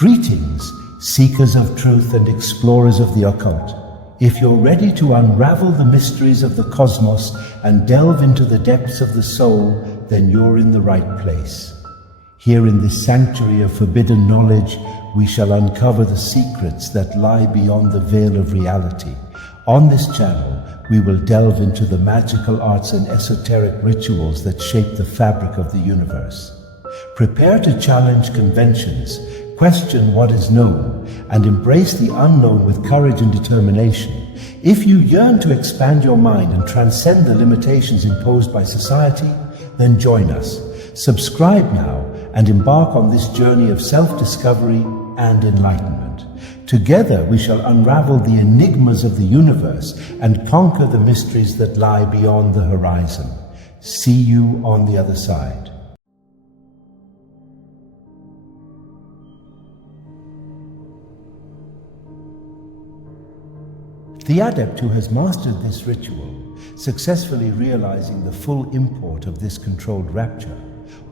Greetings, seekers of truth and explorers of the occult. If you're ready to unravel the mysteries of the cosmos and delve into the depths of the soul, then you're in the right place. Here in this sanctuary of forbidden knowledge, we shall uncover the secrets that lie beyond the veil of reality. On this channel, we will delve into the magical arts and esoteric rituals that shape the fabric of the universe. Prepare to challenge conventions, question what is known, and embrace the unknown with courage and determination. If you yearn to expand your mind and transcend the limitations imposed by society, then join us. Subscribe now and embark on this journey of self-discovery and enlightenment. Together we shall unravel the enigmas of the universe and conquer the mysteries that lie beyond the horizon. See you on the other side. The adept who has mastered this ritual, successfully realizing the full import of this controlled rapture,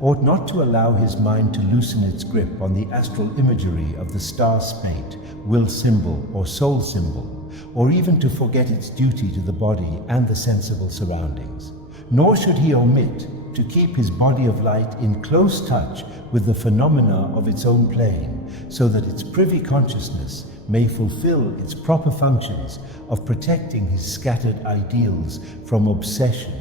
ought not to allow his mind to loosen its grip on the astral imagery of the star spate, will symbol or soul symbol, or even to forget its duty to the body and the sensible surroundings. Nor should he omit to keep his body of light in close touch with the phenomena of its own plane, so that its privy consciousness may fulfill its proper functions of protecting his scattered ideals from obsession.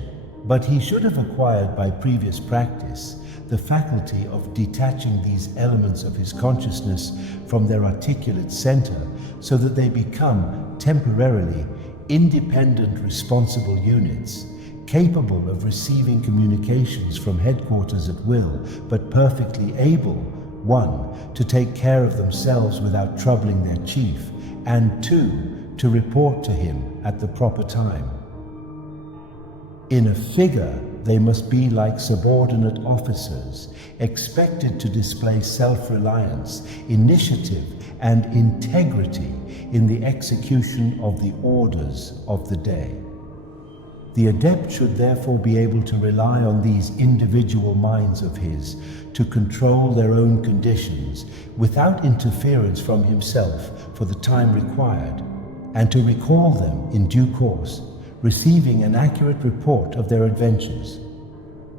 But he should have acquired by previous practice the faculty of detaching these elements of his consciousness from their articulate center, so that they become temporarily independent responsible units, capable of receiving communications from headquarters at will, but perfectly able, 1, to take care of themselves without troubling their chief, and 2, to report to him at the proper time. In a figure, they must be like subordinate officers, expected to display self-reliance, initiative, and integrity in the execution of the orders of the day. The adept should therefore be able to rely on these individual minds of his to control their own conditions without interference from himself for the time required, and to recall them in due course, receiving an accurate report of their adventures.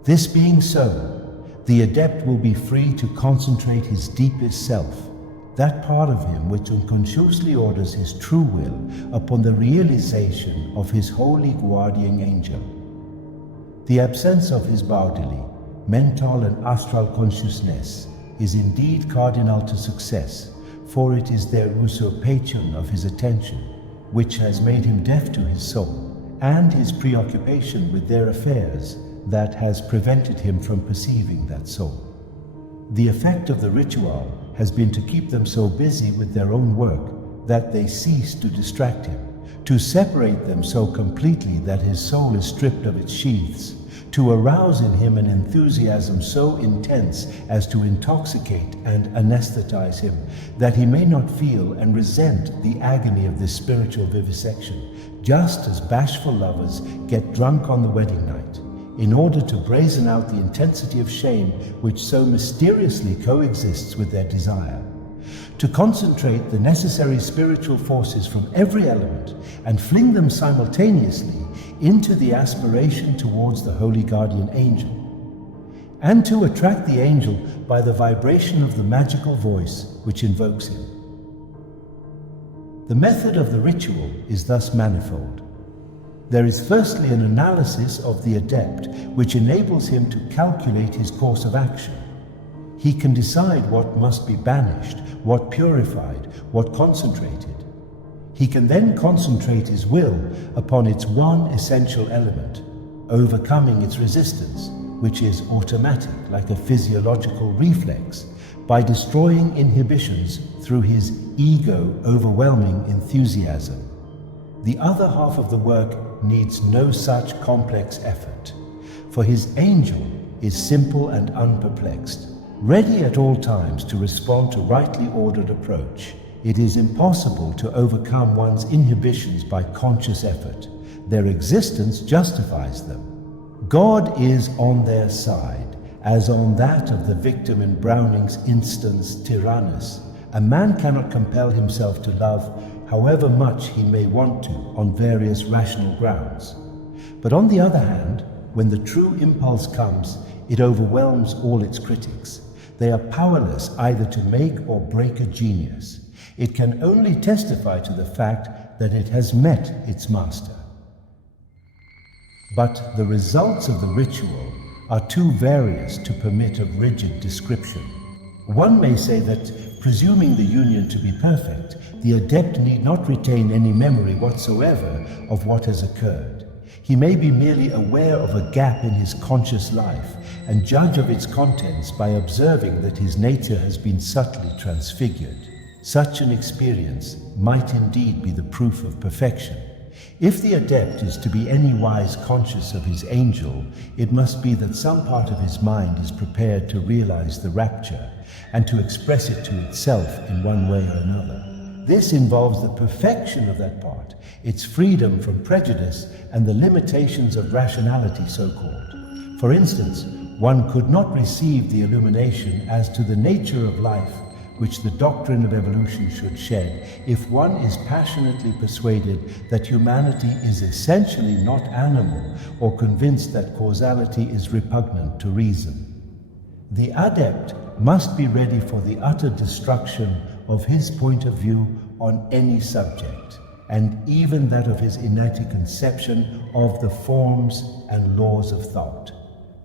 This being so, the adept will be free to concentrate his deepest self, that part of him which unconsciously orders his true will upon the realization of his holy guardian angel. The absence of his bodily, mental and astral consciousness is indeed cardinal to success, for it is their usurpation of his attention which has made him deaf to his soul, and his preoccupation with their affairs that has prevented him from perceiving that soul. The effect of the ritual has been to keep them so busy with their own work that they cease to distract him, to separate them so completely that his soul is stripped of its sheaths, to arouse in him an enthusiasm so intense as to intoxicate and anesthetize him that he may not feel and resent the agony of this spiritual vivisection, just as bashful lovers get drunk on the wedding night, in order to brazen out the intensity of shame which so mysteriously coexists with their desire. To concentrate the necessary spiritual forces from every element and fling them simultaneously into the aspiration towards the holy guardian angel, and to attract the angel by the vibration of the magical voice which invokes him. The method of the ritual is thus manifold. There is firstly an analysis of the adept which enables him to calculate his course of action. He can decide what must be banished, what purified, what concentrated. He can then concentrate his will upon its one essential element, overcoming its resistance, which is automatic like a physiological reflex, by destroying inhibitions through his ego-overwhelming enthusiasm. The other half of the work needs no such complex effort, for his angel is simple and unperplexed, ready at all times to respond to rightly ordered approach. It is impossible to overcome one's inhibitions by conscious effort. Their existence justifies them. God is on their side, as on that of the victim in Browning's instance Tyrannus, a man cannot compel himself to love however much he may want to on various rational grounds. But on the other hand, when the true impulse comes, it overwhelms all its critics. They are powerless either to make or break a genius. It can only testify to the fact that it has met its master. But the results of the ritual are too various to permit of rigid description. One may say that, presuming the union to be perfect, the adept need not retain any memory whatsoever of what has occurred. He may be merely aware of a gap in his conscious life and judge of its contents by observing that his nature has been subtly transfigured. Such an experience might indeed be the proof of perfection. If the adept is to be anywise conscious of his angel, it must be that some part of his mind is prepared to realize the rapture and to express it to itself in one way or another. This involves the perfection of that part, its freedom from prejudice and the limitations of rationality, so-called. For instance, one could not receive the illumination as to the nature of life which the doctrine of evolution should shed if one is passionately persuaded that humanity is essentially not animal or convinced that causality is repugnant to reason. The adept must be ready for the utter destruction of his point of view on any subject, and even that of his innate conception of the forms and laws of thought.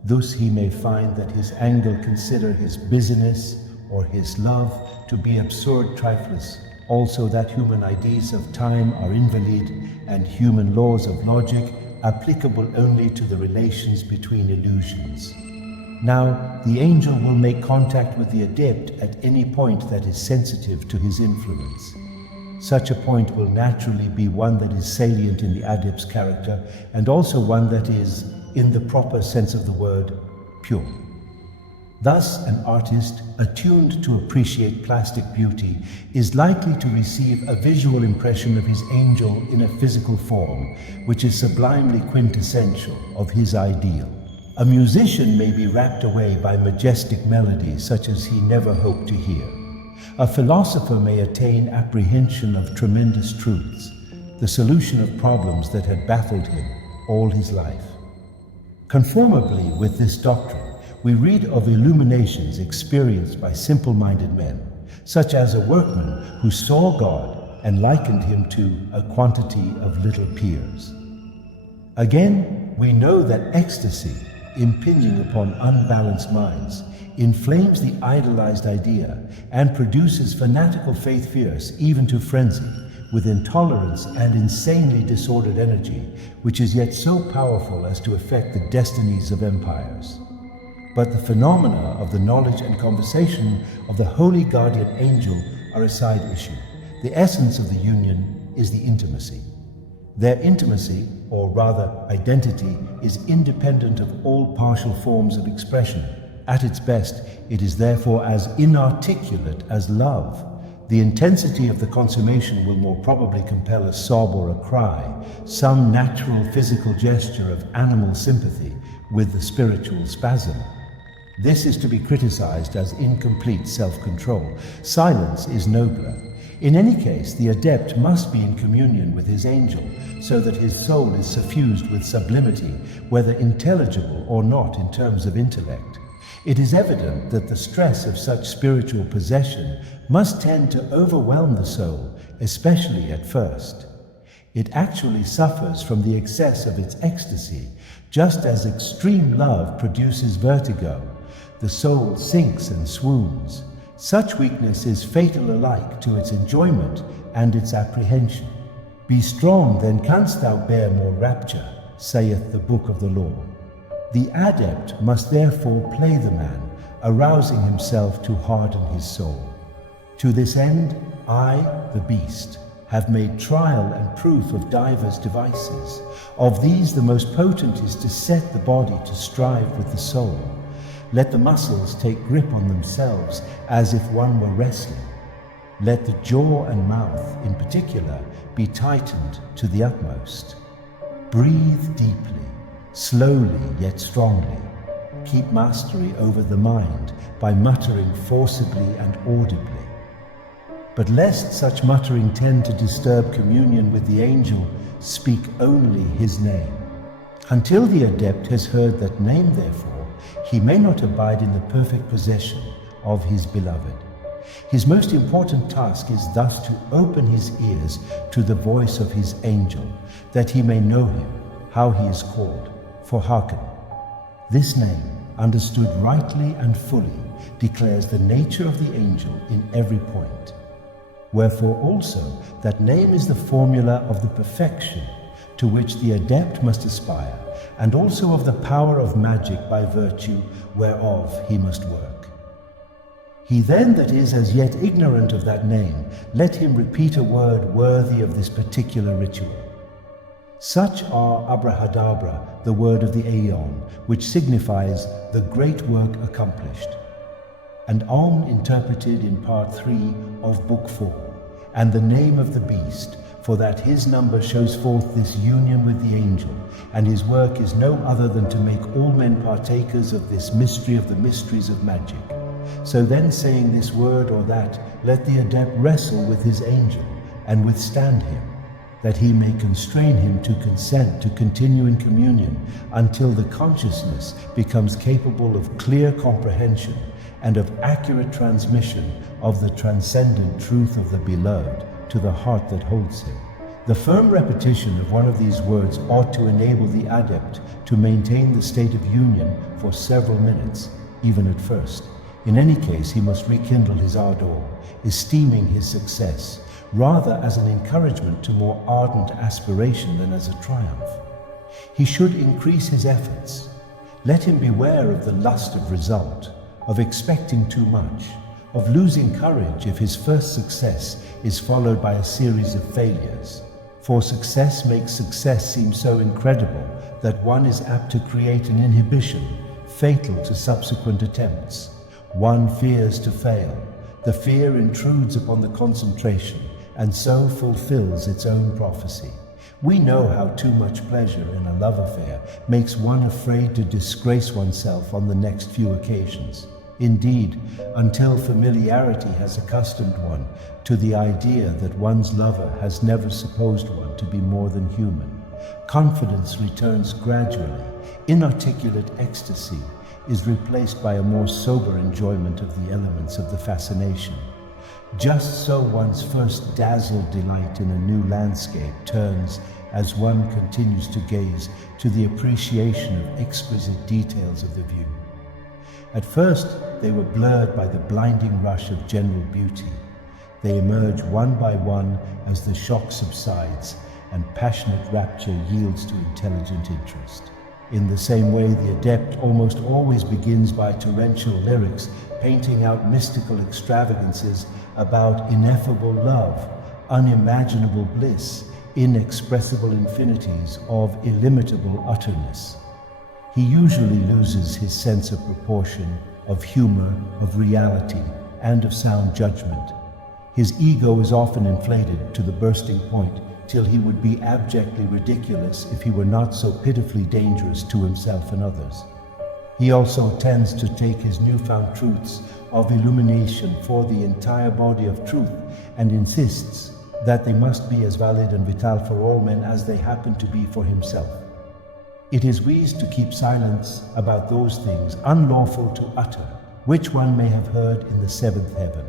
Thus he may find that his angle consider his business or his love to be absurd trifles, also that human ideas of time are invalid and human laws of logic applicable only to the relations between illusions. Now, the angel will make contact with the adept at any point that is sensitive to his influence. Such a point will naturally be one that is salient in the adept's character and also one that is, in the proper sense of the word, pure. Thus, an artist, attuned to appreciate plastic beauty, is likely to receive a visual impression of his angel in a physical form, which is sublimely quintessential of his ideal. A musician may be rapt away by majestic melodies such as he never hoped to hear. A philosopher may attain apprehension of tremendous truths, the solution of problems that had baffled him all his life. Conformably with this doctrine, we read of illuminations experienced by simple-minded men, such as a workman who saw God and likened him to a quantity of little peers. Again, we know that ecstasy, impinging upon unbalanced minds, inflames the idolized idea and produces fanatical faith fierce even to frenzy, with intolerance and insanely disordered energy, which is yet so powerful as to affect the destinies of empires. But the phenomena of the knowledge and conversation of the holy guardian angel are a side issue. The essence of the union is the intimacy. Their intimacy, or rather identity, is independent of all partial forms of expression. At its best, it is therefore as inarticulate as love. The intensity of the consummation will more probably compel a sob or a cry, some natural physical gesture of animal sympathy with the spiritual spasm. This is to be criticized as incomplete self-control. Silence is nobler. In any case, the adept must be in communion with his angel, so that his soul is suffused with sublimity, whether intelligible or not in terms of intellect. It is evident that the stress of such spiritual possession must tend to overwhelm the soul, especially at first. It actually suffers from the excess of its ecstasy, just as extreme love produces vertigo. The soul sinks and swoons. Such weakness is fatal alike to its enjoyment and its apprehension. Be strong, then canst thou bear more rapture, saith the book of the law. The adept must therefore play the man, arousing himself to harden his soul. To this end, I, the beast, have made trial and proof of divers devices. Of these the most potent is to set the body to strive with the soul. Let the muscles take grip on themselves as if one were wrestling. Let the jaw and mouth, in particular, be tightened to the utmost. Breathe deeply, slowly yet strongly. Keep mastery over the mind by muttering forcibly and audibly. But lest such muttering tend to disturb communion with the angel, speak only his name. Until the adept has heard that name, therefore, he may not abide in the perfect possession of his beloved. His most important task is thus to open his ears to the voice of his angel, that he may know him, how he is called. For hearken, this name, understood rightly and fully, declares the nature of the angel in every point. Wherefore also that name is the formula of the perfection to which the adept must aspire, and also of the power of magic by virtue whereof he must work. He then that is as yet ignorant of that name, let him repeat a word worthy of this particular ritual. Such are abrahadabra, the word of the Aeon, which signifies the great work accomplished, and Om interpreted in part 3 of Book 4, and the name of the beast, for that his number shows forth this union with the angel, and his work is no other than to make all men partakers of this mystery of the mysteries of magic. So then, saying this word or that, let the adept wrestle with his angel, and withstand him, that he may constrain him to consent to continue in communion until the consciousness becomes capable of clear comprehension and of accurate transmission of the transcendent truth of the beloved to the heart that holds him. The firm repetition of one of these words ought to enable the adept to maintain the state of union for several minutes, even at first. In any case, he must rekindle his ardor, esteeming his success, rather as an encouragement to more ardent aspiration than as a triumph. He should increase his efforts. Let him beware of the lust of result, of expecting too much, of losing courage if his first success is followed by a series of failures. For success makes success seem so incredible that one is apt to create an inhibition fatal to subsequent attempts. One fears to fail. The fear intrudes upon the concentration and so fulfills its own prophecy. We know how too much pleasure in a love affair makes one afraid to disgrace oneself on the next few occasions. Indeed, until familiarity has accustomed one to the idea that one's lover has never supposed one to be more than human, confidence returns gradually. Inarticulate ecstasy is replaced by a more sober enjoyment of the elements of the fascination. Just so one's first dazzled delight in a new landscape turns, as one continues to gaze, to the appreciation of exquisite details of the view. At first, they were blurred by the blinding rush of general beauty. They emerge one by one as the shock subsides and passionate rapture yields to intelligent interest. In the same way, the adept almost always begins by torrential lyrics, painting out mystical extravagances about ineffable love, unimaginable bliss, inexpressible infinities of illimitable utterness. He usually loses his sense of proportion, of humor, of reality, and of sound judgment. His ego is often inflated to the bursting point, till he would be abjectly ridiculous if he were not so pitifully dangerous to himself and others. He also tends to take his newfound truths of illumination for the entire body of truth and insists that they must be as valid and vital for all men as they happen to be for himself. It is wise to keep silence about those things unlawful to utter, which one may have heard in the seventh heaven.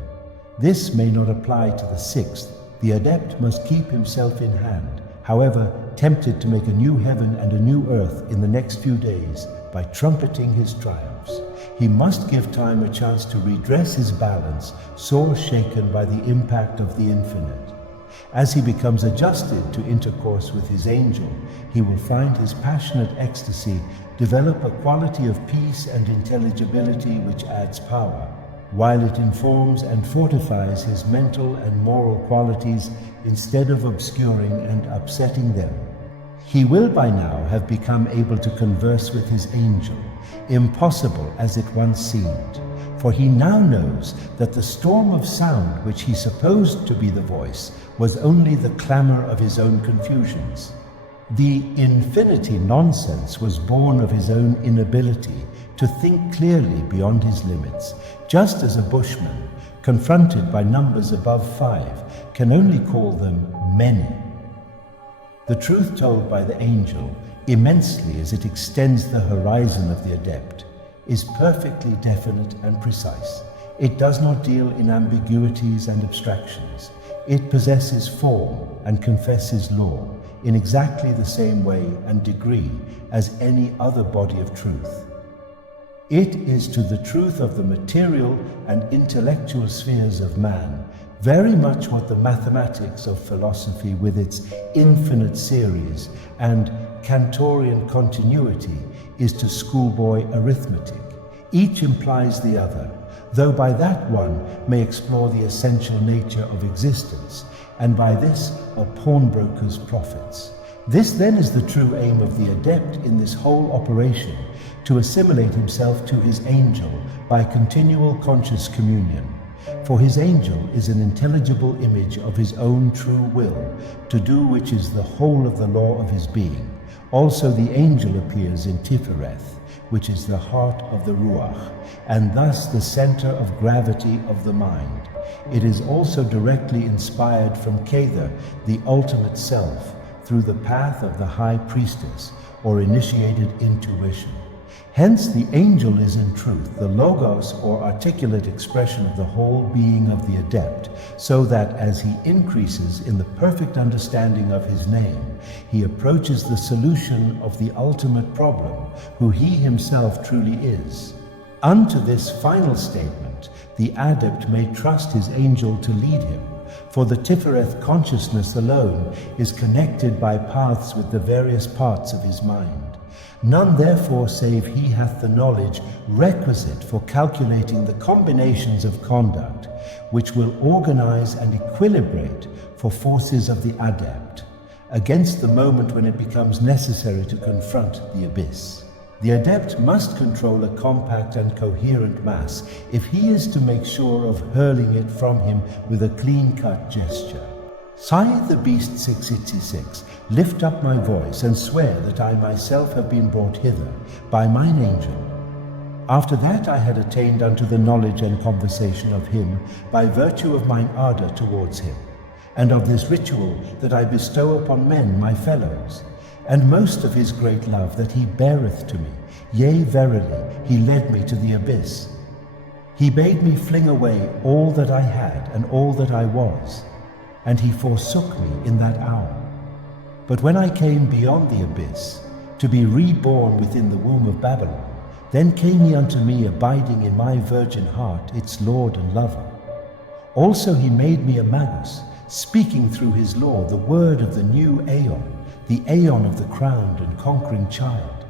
This may not apply to the sixth. The adept must keep himself in hand, however, tempted to make a new heaven and a new earth in the next few days by trumpeting his triumphs. He must give time a chance to redress his balance, sore shaken by the impact of the infinite. As he becomes adjusted to intercourse with his angel, he will find his passionate ecstasy develop a quality of peace and intelligibility which adds power, while it informs and fortifies his mental and moral qualities instead of obscuring and upsetting them. He will by now have become able to converse with his angel, impossible as it once seemed, for he now knows that the storm of sound which he supposed to be the voice was only the clamor of his own confusions. The infinity nonsense was born of his own inability to think clearly beyond his limits, just as a bushman confronted by numbers above 5, can only call them many. The truth told by the angel, immensely as it extends the horizon of the adept, is perfectly definite and precise. It does not deal in ambiguities and abstractions. It possesses form and confesses law in exactly the same way and degree as any other body of truth. It is to the truth of the material and intellectual spheres of man very much what the mathematics of philosophy with its infinite series and Cantorian continuity is to schoolboy arithmetic. Each implies the other, though by that one may explore the essential nature of existence, and by this are pawnbrokers' profits. This then is the true aim of the adept in this whole operation, to assimilate himself to his angel by continual conscious communion. For his angel is an intelligible image of his own true will, to do which is the whole of the law of his being. Also the angel appears in Tifereth, which is the heart of the Ruach, and thus the center of gravity of the mind. It is also directly inspired from Kether, the ultimate self, through the path of the high priestess, or initiated intuition. Hence the angel is in truth the logos or articulate expression of the whole being of the adept, so that as he increases in the perfect understanding of his name, he approaches the solution of the ultimate problem, who he himself truly is. Unto this final statement, the adept may trust his angel to lead him, for the Tifereth consciousness alone is connected by paths with the various parts of his mind. None therefore save he hath the knowledge requisite for calculating the combinations of conduct, which will organize and equilibrate for forces of the adept, against the moment when it becomes necessary to confront the abyss. The adept must control a compact and coherent mass if he is to make sure of hurling it from him with a clean-cut gesture. Sigh the beast 686, lift up my voice and swear that I myself have been brought hither by mine angel. After that I had attained unto the knowledge and conversation of him by virtue of mine ardor towards him, and of this ritual that I bestow upon men my fellows, and most of his great love that he beareth to me. Yea, verily, he led me to the abyss. He bade me fling away all that I had and all that I was, and he forsook me in that hour. But when I came beyond the abyss, to be reborn within the womb of Babylon, then came he unto me abiding in my virgin heart, its Lord and lover. Also he made me a magus, speaking through his law the word of the new aeon, the aeon of the crowned and conquering child.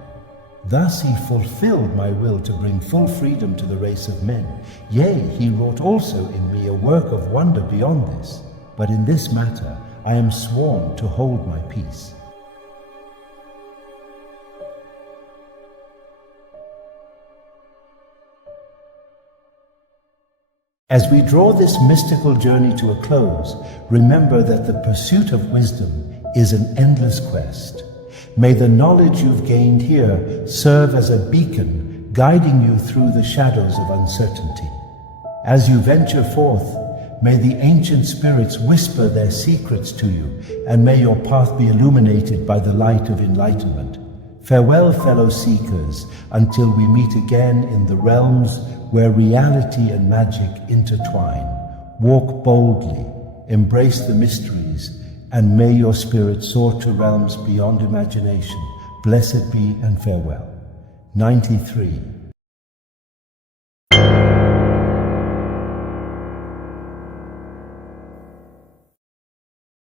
Thus he fulfilled my will to bring full freedom to the race of men. Yea, he wrought also in me a work of wonder beyond this. But in this matter I am sworn to hold my peace. As we draw this mystical journey to a close, remember that the pursuit of wisdom is an endless quest. May the knowledge you've gained here serve as a beacon, guiding you through the shadows of uncertainty. As you venture forth, may the ancient spirits whisper their secrets to you, and may your path be illuminated by the light of enlightenment. Farewell, fellow seekers, until we meet again in the realms where reality and magic intertwine. Walk boldly, embrace the mysteries, and may your spirit soar to realms beyond imagination. Blessed be and farewell. 93.